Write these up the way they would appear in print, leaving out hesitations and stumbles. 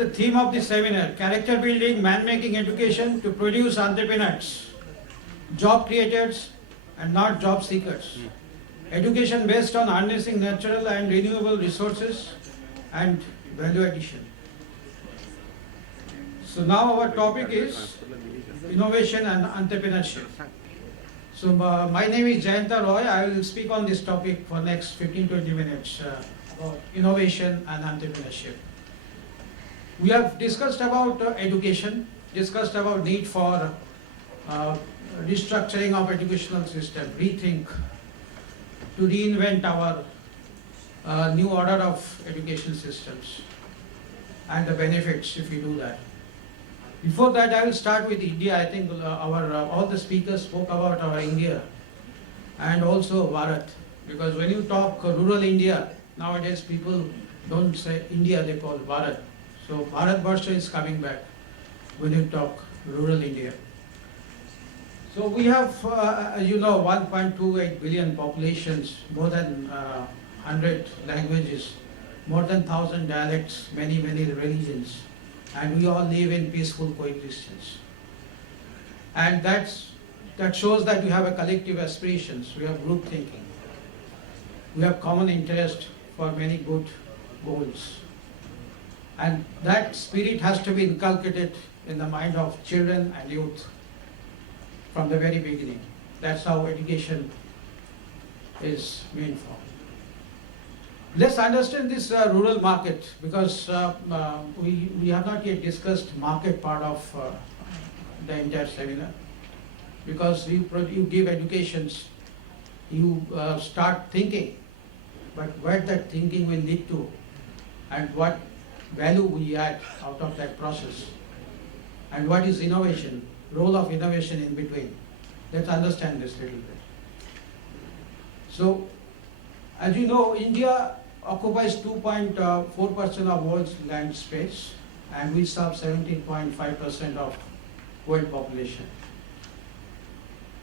the theme of the seminar, character building, man-making education to produce entrepreneurs, job creators and not job seekers. Education based on harnessing natural and renewable resources and value addition. So now our topic is innovation and entrepreneurship. So my name is Jayanta Roy. I will speak on this topic for next 15-20 minutes about innovation and entrepreneurship. We have discussed about education, discussed about need for restructuring of educational system, rethink, to reinvent our new order of education systems and the benefits if we do that. Before that, I will start with India. I think all the speakers spoke about our India and also Bharat, because when you talk rural India, nowadays people don't say India, they call Bharat. So Bharat Barsha is coming back when you talk rural India. So we have, 1.28 billion populations, more than 100 languages, more than 1,000 dialects, many religions, and we all live in peaceful coexistence. And that shows that we have a collective aspirations, we have group thinking, we have common interest for many good goals. And that spirit has to be inculcated in the mind of children and youth from the very beginning. That's how education is meant for. Let's understand this rural market, because we have not yet discussed market part of the entire seminar. Because you give educations, you start thinking, but where that thinking will lead to and what value we add out of that process, and what is innovation, role of innovation in between. Let's understand this little bit. So, as you know, India occupies 2.4% of world's land space, and we serve 17.5% of world population.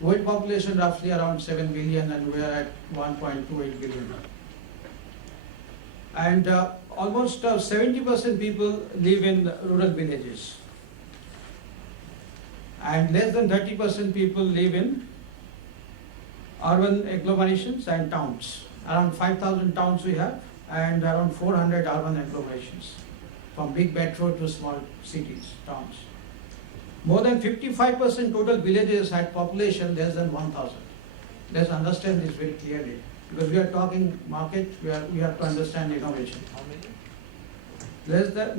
World population roughly around 7 billion, and we are at 1.28 billion. And almost 70% people live in rural villages, and less than 30% people live in urban agglomerations and towns. Around 5,000 towns we have, and around 400 urban agglomerations, from big metro to small cities, towns. More than 55% total villages had population less than 1,000. Let's understand this very clearly, because we are talking market, we have to understand innovation. How many?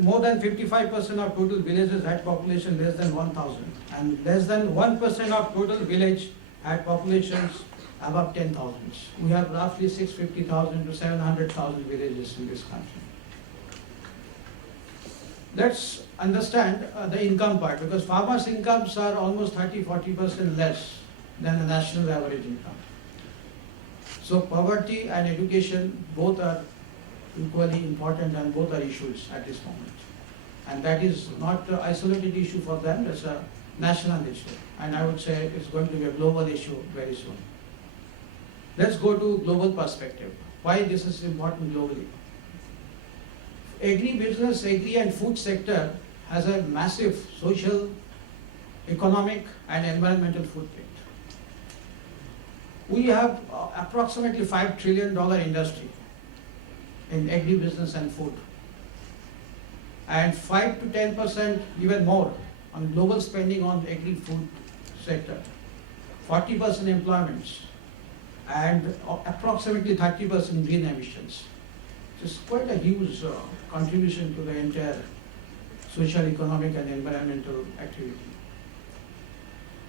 More than 55% of total villages had population less than 1,000, and less than 1% of total village had populations above 10,000. We have roughly 650,000 to 700,000 villages in this country. Let's understand the income part, because farmers' incomes are almost 30-40% less than the national average income. So poverty and education both are equally important, and both are issues at this moment. And that is not an isolated issue for them, it's a national issue. And I would say it's going to be a global issue very soon. Let's go to global perspective. Why this is important globally? Agri-business, agri and food sector has a massive social, economic and environmental footprint. We have approximately $5 trillion industry in agri-business and food, and 5 to 10%, even more, on global spending on agri-food sector, 40% employments, and approximately 30% green emissions. It's quite a huge contribution to the entire social, economic and environmental activity.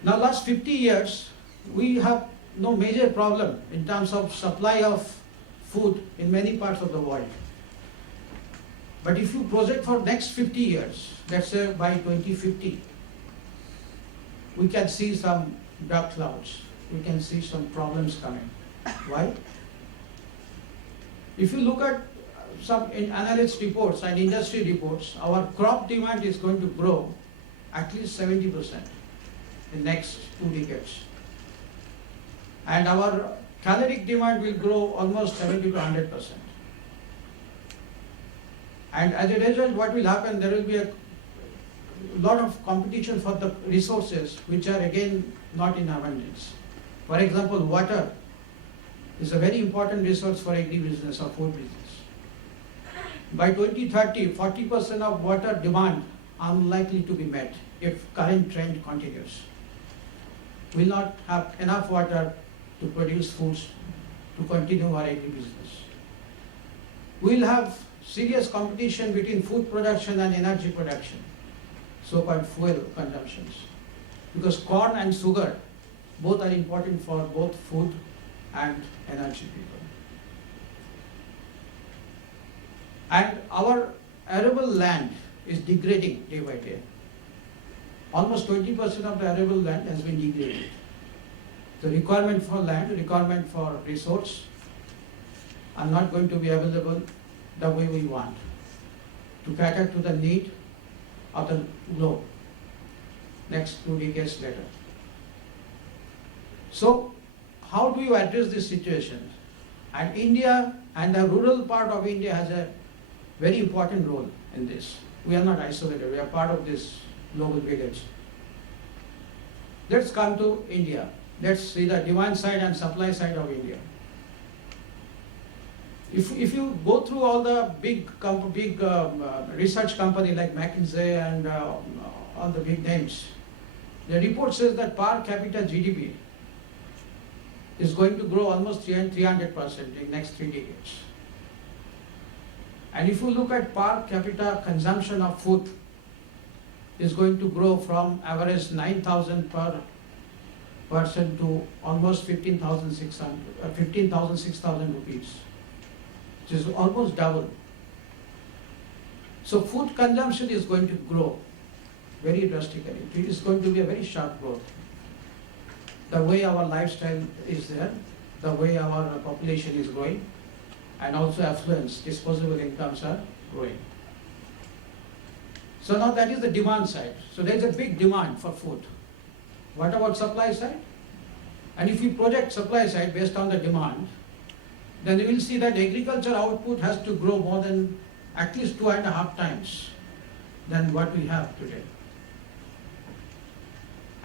Now last 50 years, we have no major problem in terms of supply of food in many parts of the world. But if you project for next 50 years, let's say by 2050, we can see some dark clouds, we can see some problems coming. Why? If you look at some analyst reports and industry reports, our crop demand is going to grow at least 70% in next 2 decades. And our caloric demand will grow almost 70 to 100%. And as a result, what will happen, there will be a lot of competition for the resources which are again not in abundance. For example, water is a very important resource for agribusiness or food business. By 2030, 40% of water demand unlikely to be met if current trend continues. We will not have enough water to produce foods to continue our agribusiness. We will have serious competition between food production and energy production, so-called fuel consumptions. Because corn and sugar both are important for both food and energy people. And our arable land is degrading day by day. Almost 20% of the arable land has been degraded. The requirement for land, requirement for resource are not going to be available the way we want to cater to the need of the globe next 2 decades later. So how do you address this situation? And India and the rural part of India has a very important role in this. We are not isolated, we are part of this global village. Let's come to India. Let's see the demand side and supply side of India. If you go through all the big research company like McKinsey and all the big names, the report says that per capita GDP is going to grow almost 300% in next 3 decades. And if you look at per capita consumption of food, is going to grow from average 9,000 per person to almost 15,000 rupees, which is almost double. So food consumption is going to grow very drastically. It is going to be a very sharp growth. The way our lifestyle is there, the way our population is growing, and also affluence, disposable incomes are growing. So now that is the demand side. So there is a big demand for food. What about supply side? And if you project supply side based on the demand, then you will see that agriculture output has to grow more than at least 2.5 times than what we have today.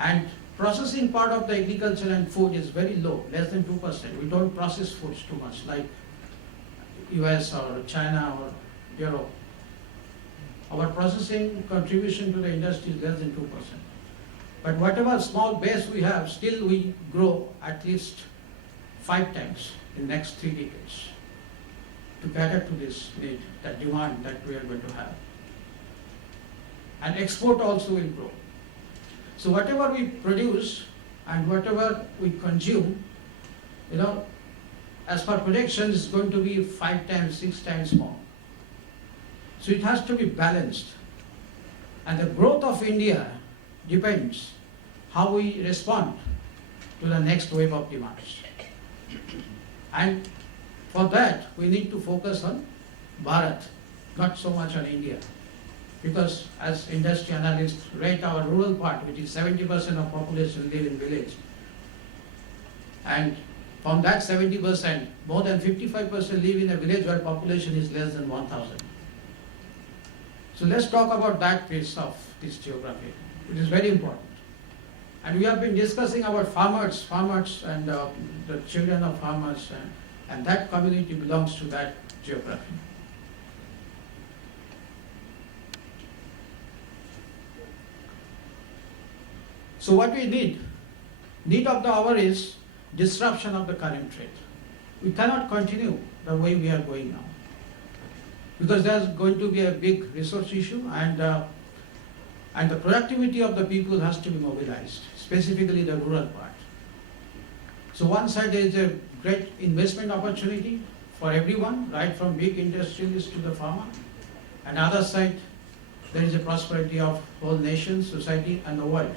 And processing part of the agriculture and food is very low, less than 2%. We don't process foods too much like US or China or Europe. Our processing contribution to the industry is less than 2%. But whatever small base we have, still we grow at least 5 times in next 3 decades to cater to this need, that demand that we are going to have. And export also will grow. So whatever we produce and whatever we consume, as per projections, is going to be 5 times, 6 times more. So it has to be balanced. And the growth of India depends how we respond to the next wave of demands. And for that, we need to focus on Bharat, not so much on India. Because as industry analysts rate our rural part, which is 70% of population live in village. And from that 70%, more than 55% live in a village where population is less than 1,000. So let's talk about that piece of this geography. It is very important. And we have been discussing about farmers and the children of farmers, and that community belongs to that geography. So what we need of the hour is disruption of the current trend. We cannot continue the way we are going now, because there's going to be a big resource issue, and the productivity of the people has to be mobilized, specifically the rural part. So one side there is a great investment opportunity for everyone, right from big industrialists to the farmer, and other side there is a prosperity of whole nation, society, and the world.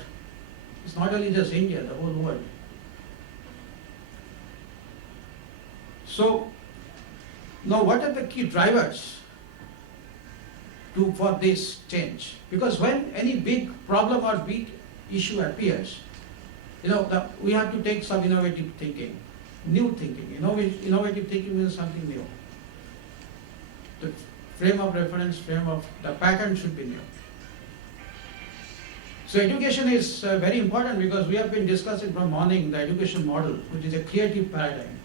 It's not only just India, the whole world. So now what are the key drivers for this change? Because when any big problem or big issue appears, we have to take some innovative thinking, new thinking. Innovative thinking means something new. The frame of reference, the pattern should be new. So education is very important because we have been discussing from morning the education model, which is a creative paradigm,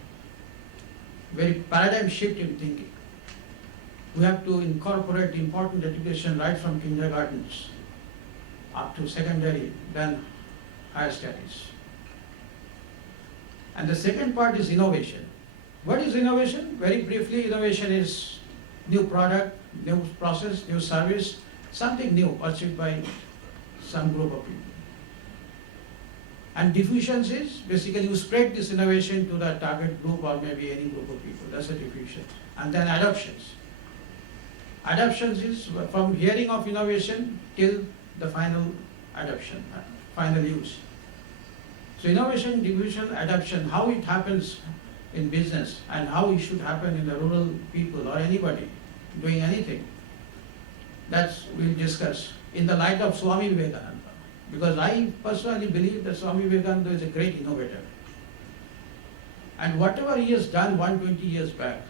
very paradigm shift in thinking. We have to incorporate important education right from kindergartens up to secondary, then higher studies. And the second part is innovation. What is innovation? Very briefly, innovation is new product, new process, new service, something new pursued by some group of people. And diffusion is basically you spread this innovation to the target group or maybe any group of people. That's a diffusion. And then adoptions. Adoptions is from hearing of innovation till the final adoption, final use. So innovation, diffusion, adoption, how it happens in business and how it should happen in the rural people or anybody doing anything, that's we'll discuss in the light of Swami Vivekananda. Because I personally believe that Swami Vivekananda is a great innovator. And whatever he has done 120 years back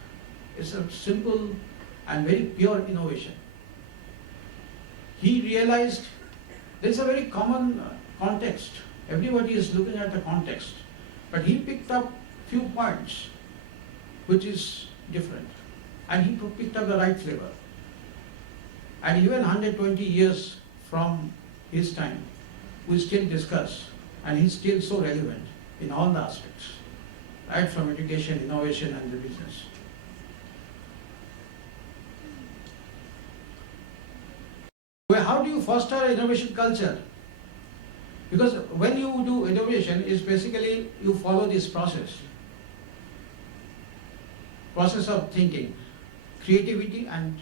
is a simple and very pure innovation. He realized there's a very common context. Everybody is looking at the context. But he picked up few points which is different. And he picked up the right flavor. And even 120 years from his time, we still discuss, and he's still so relevant in all the aspects, right from education, innovation, and the business. Well, how do you foster innovation culture? Because when you do innovation, it's basically you follow this process of thinking, creativity and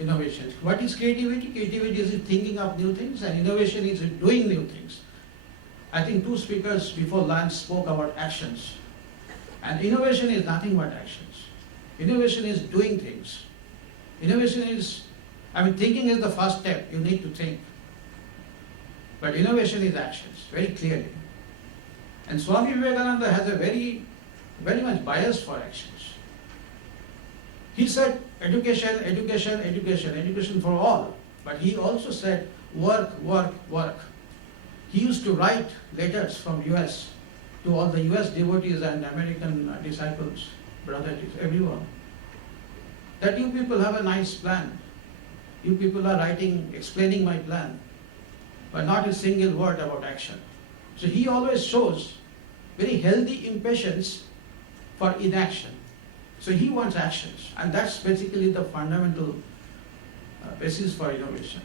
innovation. What is creativity? Creativity is thinking of new things, and innovation is doing new things. I think two speakers before lunch spoke about actions. And innovation is nothing but actions. Innovation is doing things. Innovation is, thinking is the first step. You need to think. But innovation is actions, very clearly. And Swami Vivekananda has a very much bias for actions. He said education, education, education, education for all. But he also said work, work, work. He used to write letters from US to all the US devotees and American disciples, brothers, everyone. That you people have a nice plan. You people are writing, explaining my plan, but not a single word about action. So he always shows very healthy impatience for inaction. So he wants actions, and that's basically the fundamental basis for innovation.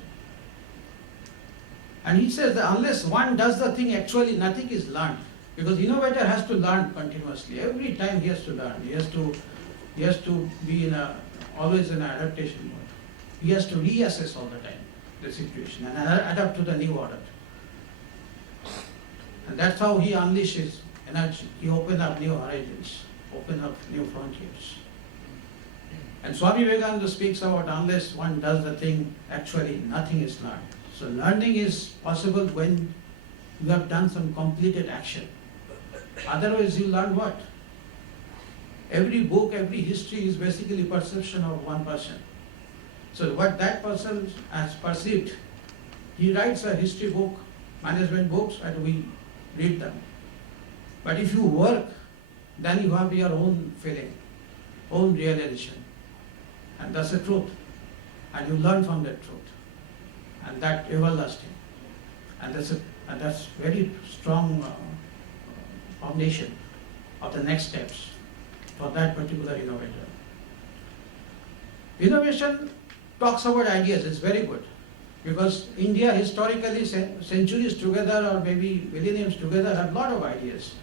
And he says that unless one does the thing, actually nothing is learned. Because innovator has to learn continuously. Every time he has to learn. He has to be always in an adaptation mode. He has to reassess all the time the situation and adapt to the new order. And that's how he unleashes energy. He opens up new horizons, open up new frontiers. And Swami Vivekananda speaks about unless one does the thing, actually nothing is learned. So learning is possible when you have done some completed action. Otherwise you learn what? Every book, every history is basically perception of one person. So what that person has perceived, he writes a history book, management books, and we read them. But if you work, then you have your own feeling, own realization. And that's the truth. And you learn from that truth. And that everlasting. And that's very strong foundation of the next steps for that particular innovator. Innovation talks about ideas, it's very good. Because India historically, centuries together or maybe millenniums together, have a lot of ideas.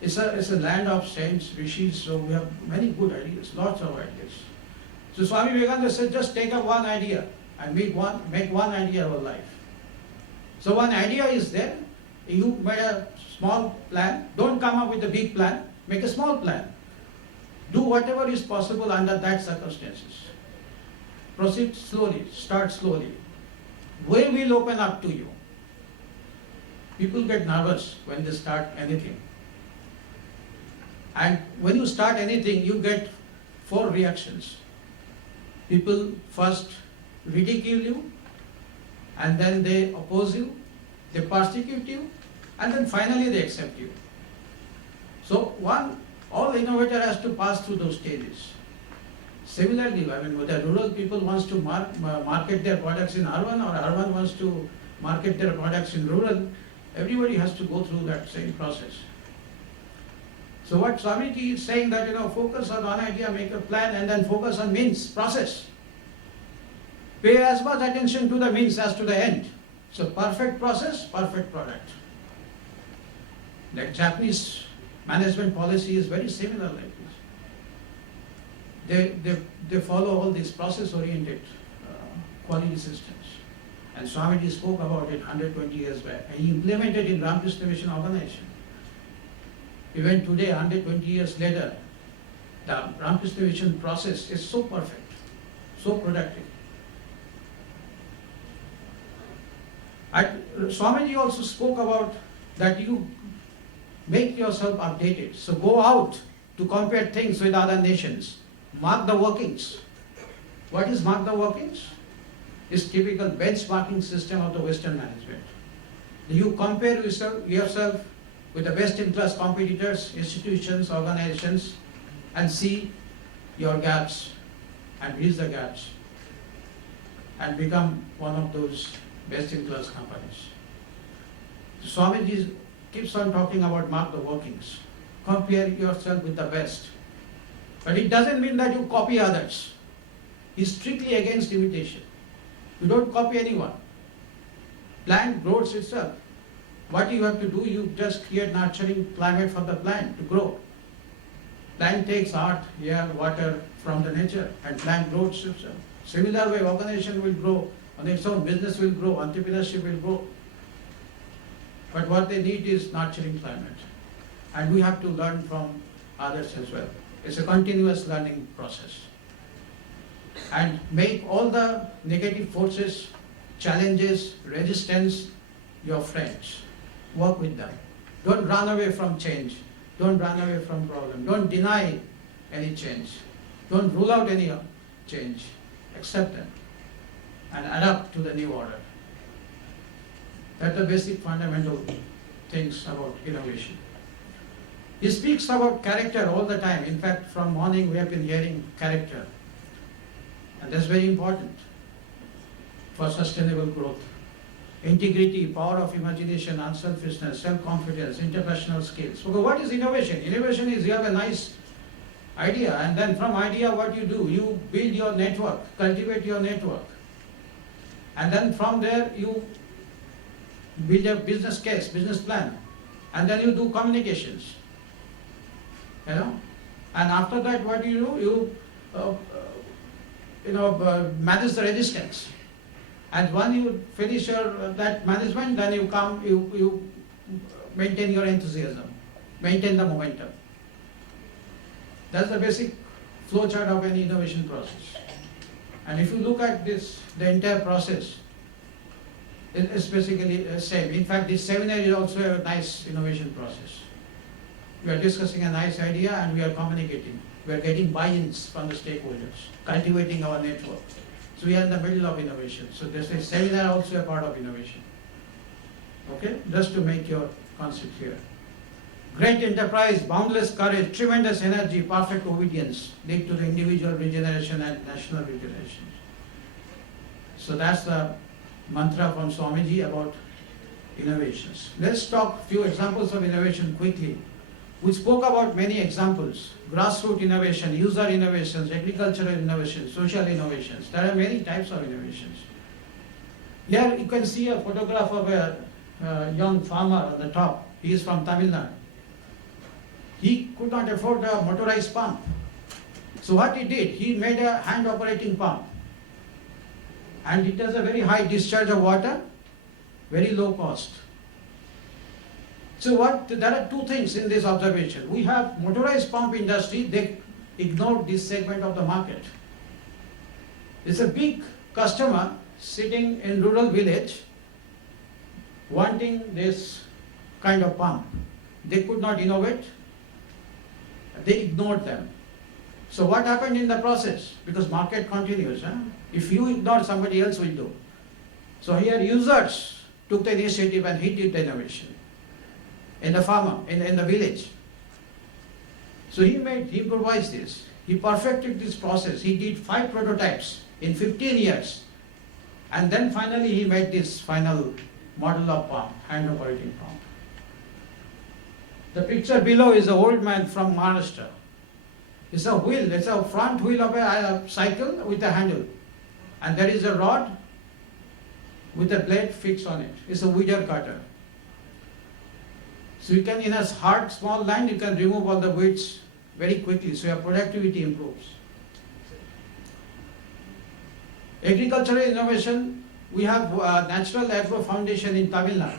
It's a land of saints, rishis, so we have many good ideas, lots of ideas. So Swami Vivekananda said, just take up one idea and make one idea of life. So one idea is there, you made a small plan, don't come up with a big plan, make a small plan. Do whatever is possible under that circumstances. Proceed slowly, start slowly. Way will open up to you. People get nervous when they start anything. And when you start anything, you get 4 reactions. People first ridicule you, and then they oppose you, they persecute you, and then finally they accept you. So all innovator has to pass through those stages. Similarly, I mean, whether rural people wants to market their products in urban, or urban wants to market their products in rural, everybody has to go through that same process. So what Swamiji is saying that, focus on one idea, make a plan, and then focus on means, process. Pay as much attention to the means as to the end. So perfect process, perfect product. Like Japanese management policy is very similar like this. They follow all these process-oriented quality systems. And Swamiji spoke about it 120 years back, and he implemented in Ramakrishna Mission organization. Even today, 120 years later, the Ramakrishna Mission process is so perfect, so productive. Swamiji also spoke about that you make yourself updated. So go out to compare things with other nations. Mark the workings. What is mark the workings? It's typical benchmarking system of the Western management. You compare yourself with the best-in-class competitors, institutions, organizations, and see your gaps and bridge the gaps and become one of those best-in-class companies. Swamiji keeps on talking about mark the workings. Compare yourself with the best. But it doesn't mean that you copy others. He's strictly against imitation. You don't copy anyone. Plant grows itself. What you have to do, you just create nurturing climate for the plant to grow. Plant takes earth, air, water from the nature, and plant grows itself. Similar way, organization will grow on its own, business will grow, entrepreneurship will grow. But what they need is nurturing climate. And we have to learn from others as well. It's a continuous learning process. And make all the negative forces, challenges, resistance your friends. Work with them. Don't run away from change. Don't run away from problem. Don't deny any change. Don't rule out any change. Accept them and adapt to the new order. That's the basic fundamental things about innovation. He speaks about character all the time. In fact, from morning we have been hearing character. And that's very important for sustainable growth. Integrity, power of imagination, unselfishness, self-confidence, interpersonal skills. So what is innovation? Innovation is you have a nice idea, and then from idea what you do? You build your network, cultivate your network. And then from there you build a business case, business plan. And then you do communications. And after that what do? You manage the resistance. And when you finish that management, then you maintain your enthusiasm, maintain the momentum. That's the basic flowchart of any innovation process. And if you look at this, the entire process, it's basically the same. In fact, this seminar is also a nice innovation process. We are discussing a nice idea and we are communicating. We are getting buy-ins from the stakeholders, cultivating our network. So we are in the middle of innovation. So this is seminar also a part of innovation. Okay, just to make your concept clear. Great enterprise, boundless courage, tremendous energy, perfect obedience lead to the individual regeneration and national regeneration. So that's the mantra from Swamiji about innovations. Let's talk a few examples of innovation quickly. We spoke about many examples: grassroots innovation, user innovations, agricultural innovations, social innovations. There are many types of innovations. Here you can see a photograph of a young farmer on the top. He is from Tamil Nadu. He could not afford a motorized pump. So what he did, he made a hand operating pump. And it has a very high discharge of water, very low cost. So there are two things in this observation. We have motorized pump industry, they ignored this segment of the market. It's a big customer sitting in rural village wanting this kind of pump. They could not innovate. They ignored them. So what happened in the process? Because market continues. If you ignore, somebody else will do. So here users took the initiative and he did the innovation in the farmer, in the village. So he improvised this. He perfected this process. He did 5 prototypes in 15 years. And then finally he made this final model of pump, hand operating pump. The picture below is an old man from Maharashtra. It's a wheel, it's a front wheel of a cycle with a handle. And there is a rod with a blade fixed on it. It's a weeder cutter. So you can, in a hard, small land, you can remove all the weeds very quickly, so your productivity improves. Agricultural innovation, we have Natural Agro Foundation in Tamil Nadu,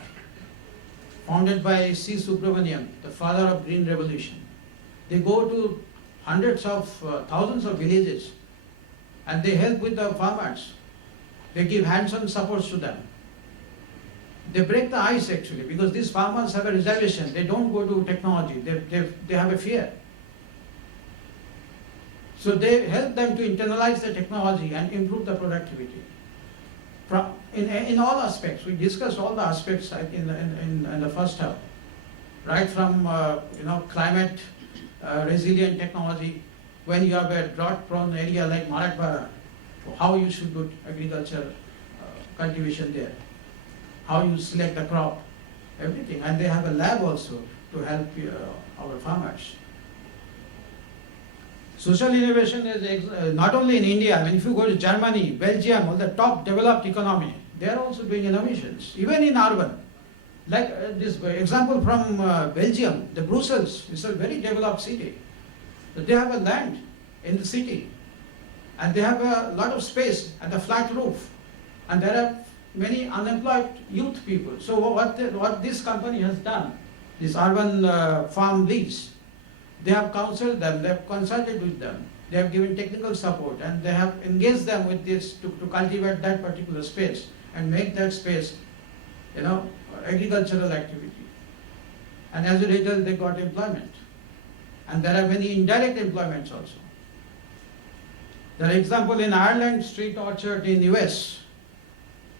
founded by C. Subramaniam, the father of Green Revolution. They go to hundreds of, thousands of villages, and they help with the farmers. They give hands-on supports to them. They break the ice actually, because these farmers have a reservation. They don't go to technology, they have a fear. So they help them to internalize the technology and improve the productivity. In all aspects, we discussed all the aspects in the first half, right from climate resilient technology, when you have a drought-prone area like Marathwada, how you should do agriculture cultivation there, how you select the crop, everything. And they have a lab also to help our farmers. Social innovation is not only in India. I mean, if you go to Germany, Belgium, all the top developed economy, they are also doing innovations, even in urban. Like this example from Belgium, the Brussels is a very developed city. They have a land in the city, and they have a lot of space and a flat roof, and there are many unemployed youth people. So what this company has done, this urban farm lease, they have counseled them, they have consulted with them, they have given technical support, and they have engaged them with this to cultivate that particular space and make that space, agricultural activity. And as a result, they got employment. And there are many indirect employments also. There are example in Ireland, street orchard in US.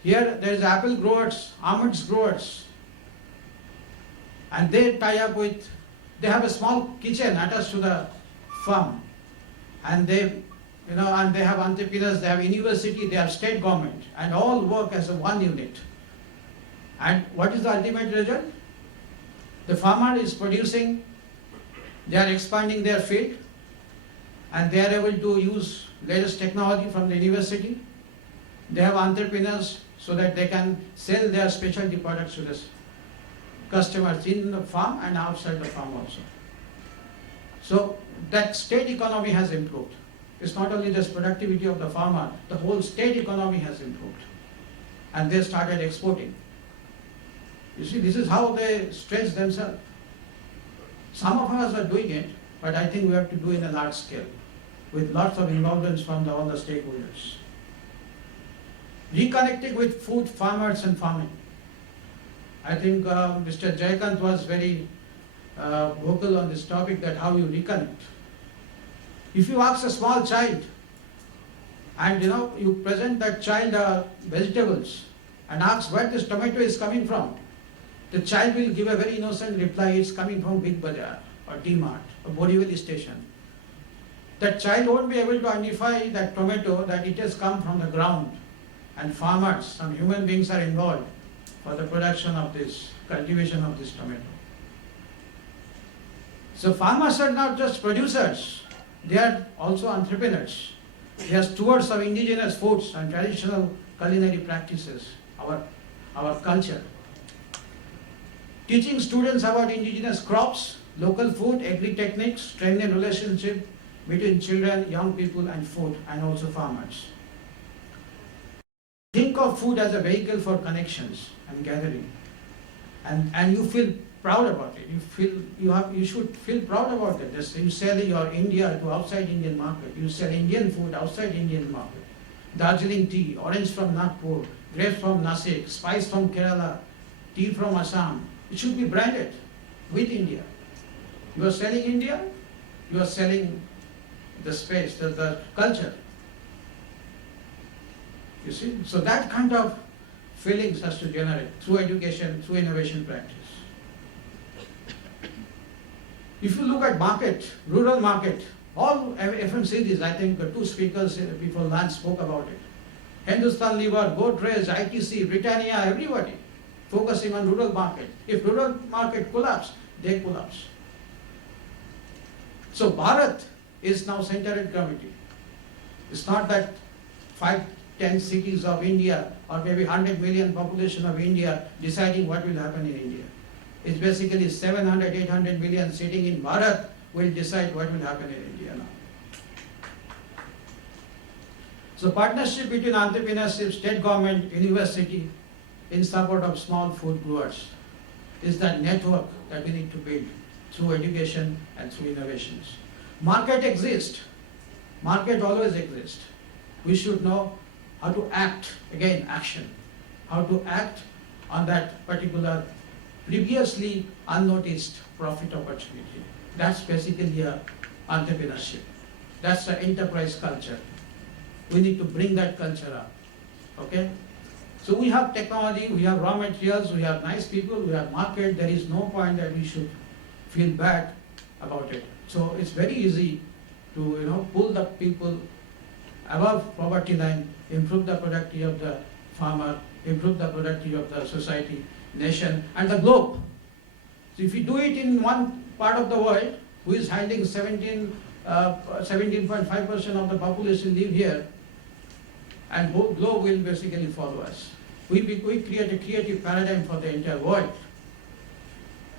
Here there is apple growers, almonds growers, and they tie up with, they have a small kitchen attached to the farm, and they have entrepreneurs, they have university, they have state government, and all work as a one unit. And what is the ultimate result? The farmer is producing, they are expanding their field, and they are able to use latest technology from the university. They have entrepreneurs so that they can sell their specialty products to the customers in the farm and outside the farm also. So that state economy has improved. It's not only just productivity of the farmer, the whole state economy has improved. And they started exporting. You see, this is how they stretch themselves. Some of us are doing it, but I think we have to do it in a large scale, with lots of involvement from all the stakeholders. Reconnecting with food, farmers and farming. I think Mr. Jayakant was very vocal on this topic, that how you reconnect. If you ask a small child, and you present that child vegetables and ask where this tomato is coming from, the child will give a very innocent reply, it's coming from Big Bazaar or D-Mart or Borivali station. That child won't be able to identify that tomato, that it has come from the ground, and farmers, some human beings are involved for the production of this, cultivation of this tomato. So farmers are not just producers, they are also entrepreneurs. They are stewards of indigenous foods and traditional culinary practices, our culture. Teaching students about indigenous crops, local food, agri-techniques, strengthening relationship between children, young people and food, and also farmers. Think of food as a vehicle for connections and gathering, and you feel proud about it. You should feel proud about it. You sell your India to outside Indian market. You sell Indian food outside Indian market. Darjeeling tea, orange from Nagpur, grapes from Nasik, spice from Kerala, tea from Assam. It should be branded with India. You are selling India, you are selling the space, the culture. You see, so that kind of feelings has to generate through education, through innovation practice. If you look at market, rural market, all FMCGs, I think the two speakers before lunch spoke about it. Hindustan Lever, Godrej, ITC, Britannia, everybody focusing on rural market. If rural market collapse, they collapse. So Bharat is now center and gravity. It's not that 5, 10 cities of India or maybe 100 million population of India deciding what will happen in India. It's basically 700, 800 million sitting in Bharat will decide what will happen in India now. So partnership between entrepreneurship, state government, university in support of small food growers is that network that we need to build through education and through innovations. Market exists. Market always exists. We should know how to act, again action, how to act on that particular previously unnoticed profit opportunity. That's basically a entrepreneurship. That's the enterprise culture. We need to bring that culture up, okay? So we have technology, we have raw materials, we have nice people, we have market. There is no point that we should feel bad about it. So it's very easy to pull the people above poverty line, improve the productivity of the farmer, improve the productivity of the society, nation, and the globe. So if you do it in one part of the world, who is handling 17.5% of the population live here, and whole globe will basically follow us. We create a creative paradigm for the entire world.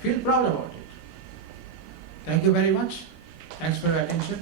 Feel proud about it. Thank you very much. Thanks for your attention.